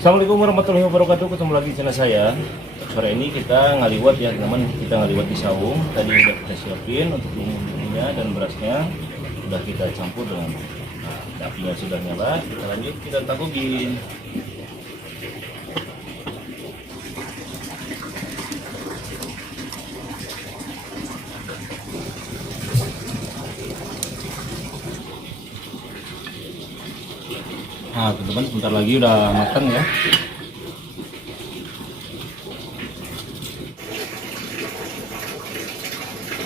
Assalamualaikum warahmatullahi wabarakatuh. Ketemu lagi di channel saya. Sore ini kita ngaliwat ya teman. Kita ngaliwat di saung. Tadi udah kita siapin untuk bumbunya dan berasnya. Sudah kita campur dengan apinya sudah nyala. Kita lanjut, kita takugin. Nah teman-teman, sebentar lagi udah matang ya.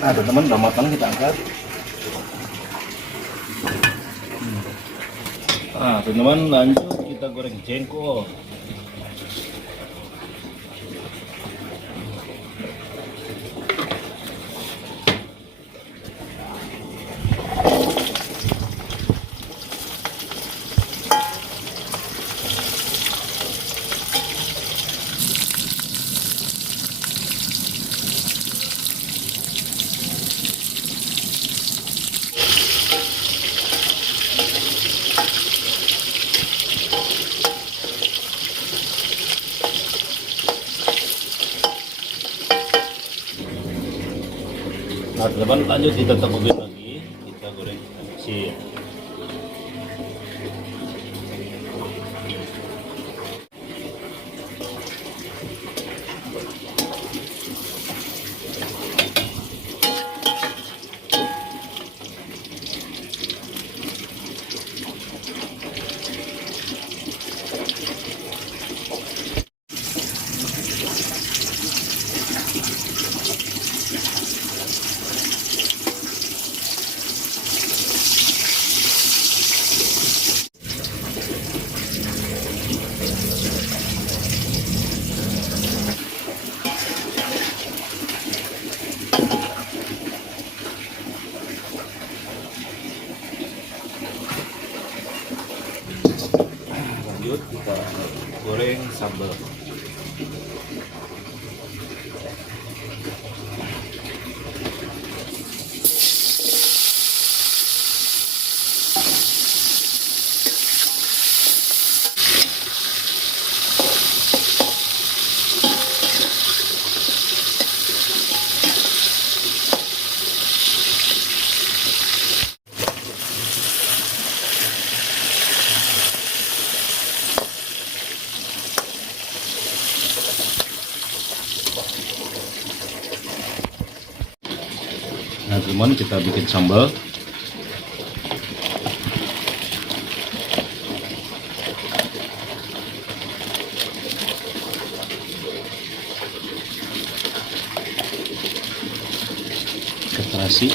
Nah teman-teman, udah matang, kita angkat. Nah teman-teman, lanjut kita goreng jengkol. Nah teman-teman, lanjut kita tabukin lagi, kita goreng kecil. Lanjut kita goreng sambal. Nah teman, kita bikin sambal. Terasi.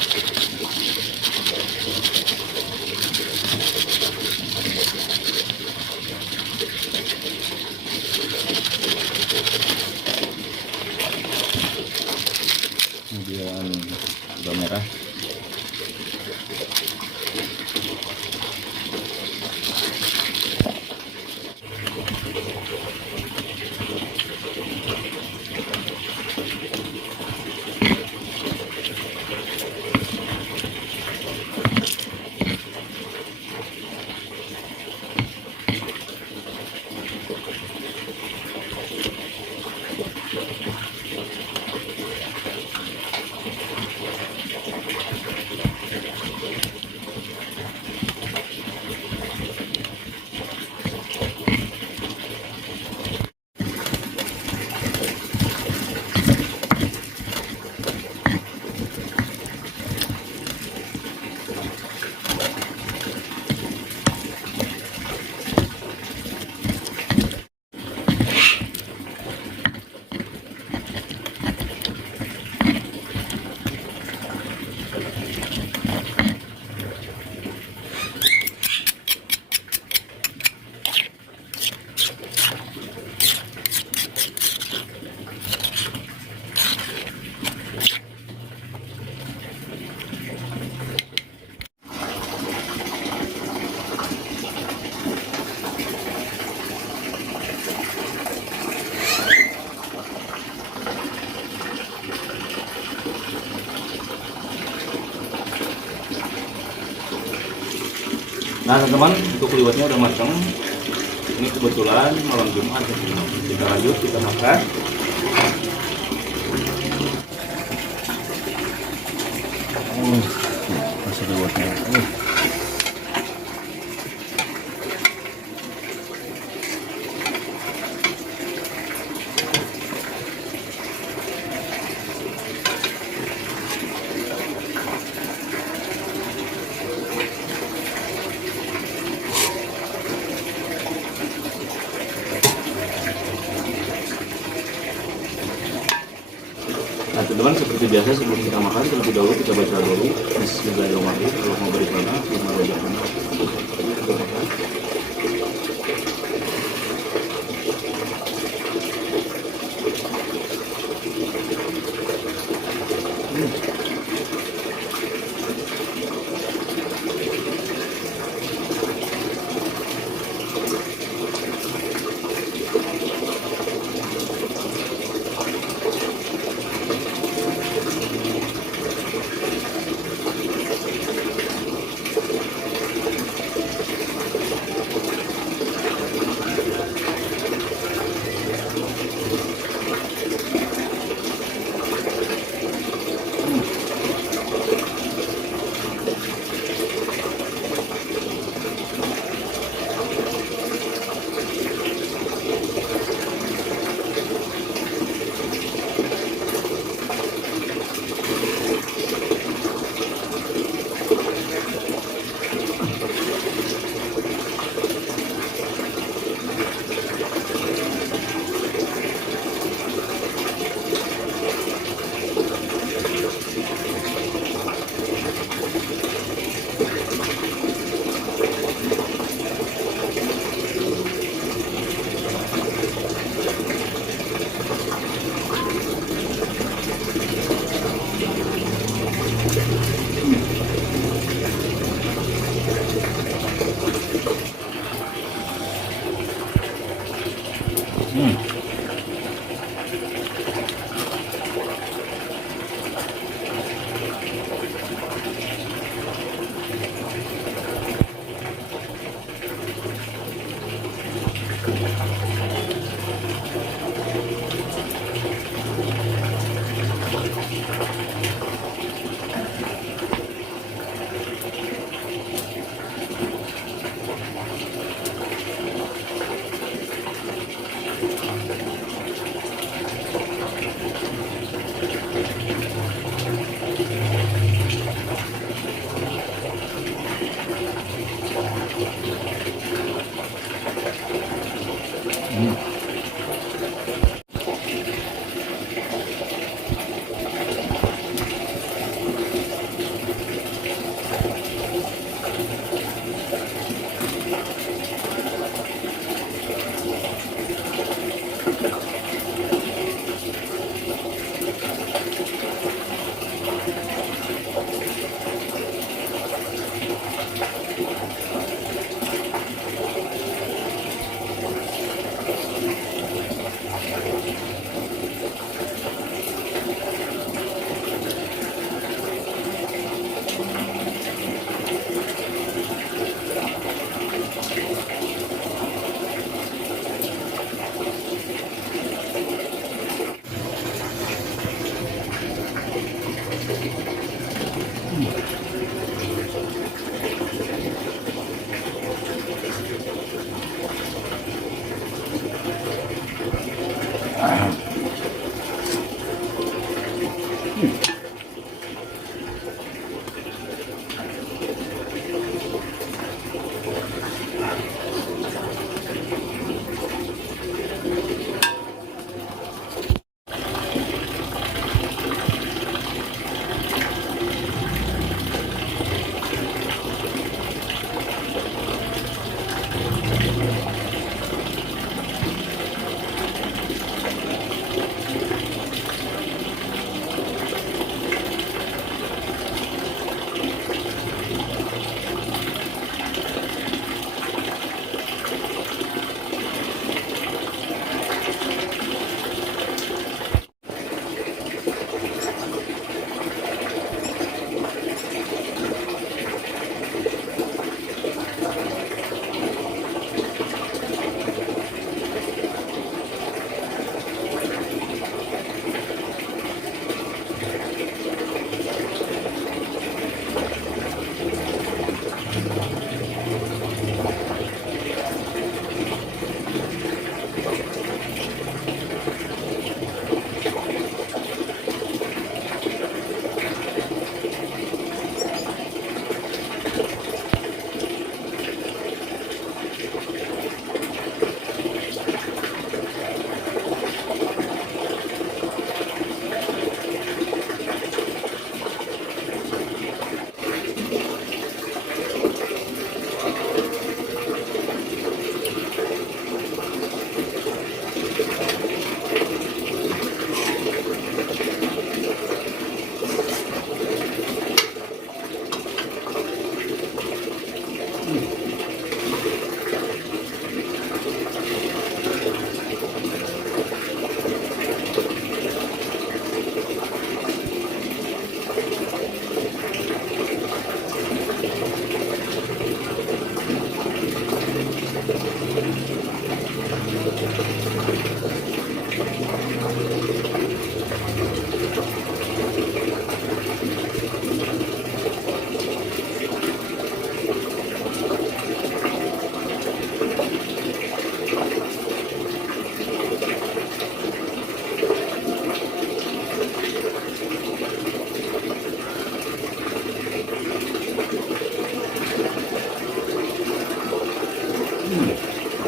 Kemudian gula merah. Nah teman-teman, untuk liwetnya udah matang. Ini kebetulan malam Jumat ya. Kita lanjut, kita makan. Masih dibuatnya. Nah teman-teman, seperti biasa sebelum kita makan terlebih dahulu kita baca dulu Bismillahirrahmanirrahim. Kalau mau beribadah, Bismillahirrahmanirrahim. Kita makan.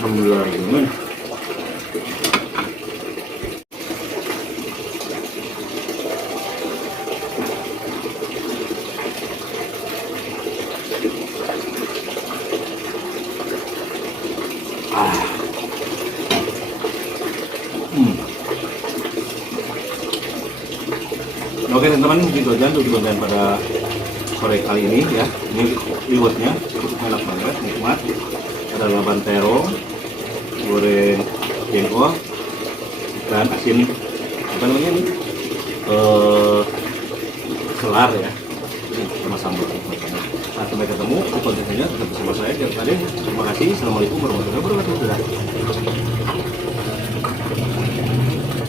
Alhamdulillah teman. Oke teman-teman, mungkin itu aja untuk konten pada sore kali ini ya. Ini liwetnya cukup enak banget, nikmat. Ada laban terong, goreng jengkol, ikan asin apa namanya nih, selar ya, sama sambal. Nah, sampai ketemu di konten selanjutnya, tetap bersama saya Tiap Tadi. Terima kasih. Assalamualaikum warahmatullahi wabarakatuh.